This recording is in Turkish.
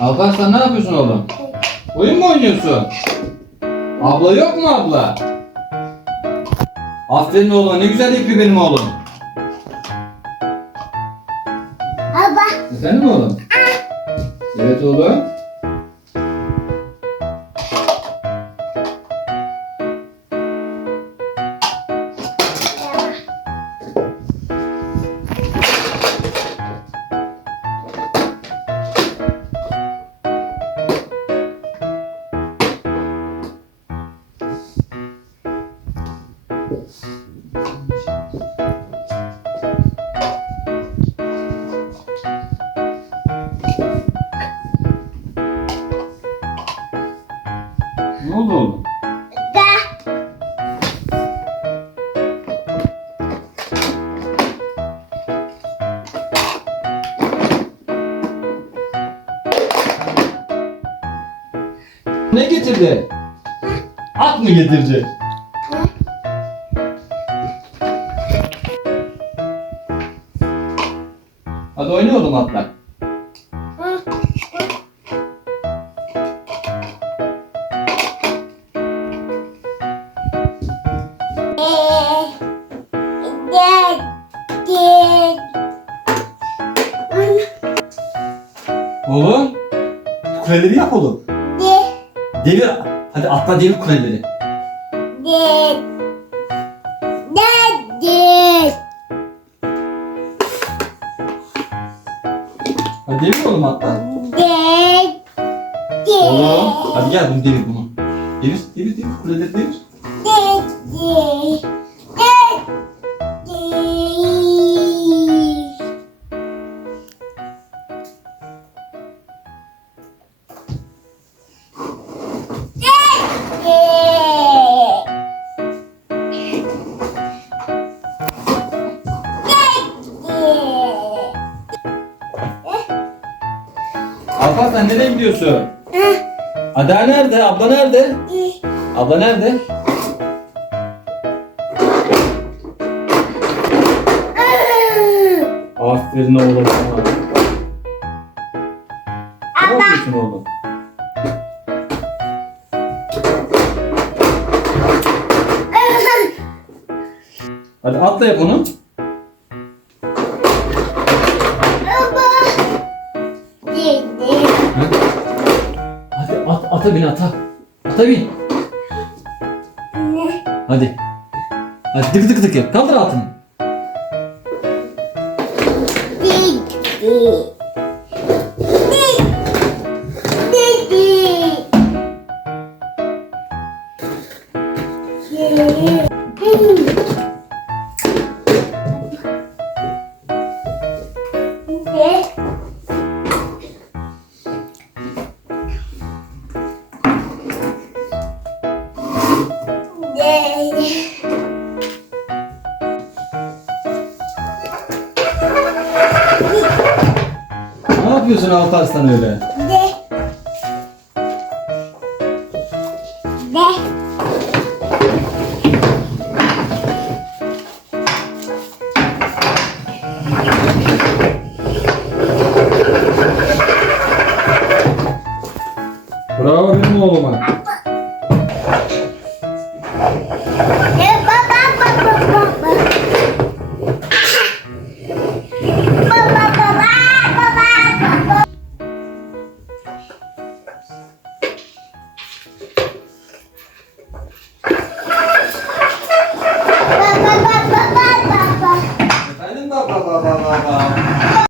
Alparslan ne yapıyorsun oğlum? Oyun mu oynuyorsun? Abla yok mu abla? Aferin oğlum ne güzel yapıyor benim oğlum. Baba. Efendim oğlum? Evet oğlum. Ne oldu oğlum? Ne getirdi? At mı getirecek? Hadi oyna oğlum atla. Oğlum. Kuleleri yap oğlum. Devir. Hadi atla devir kuleleri. Hadi devir oğlum atla. Oğlum. Hadi gel bunu devir bunu. Devir devir devir kuleleri devir. Alparslan nereye gidiyorsun? Ada nerede? Abla nerede? Abla nerede? Aferin oğlum sana. Ne yapıyorsun oğlum? Hadi atla yap onu. Ata bin ata. Ata bin. Hadi. Hadi tık tık tık yap. Kaldır atını. Ne yapıyorsun Alparslan öyle? Bravo benim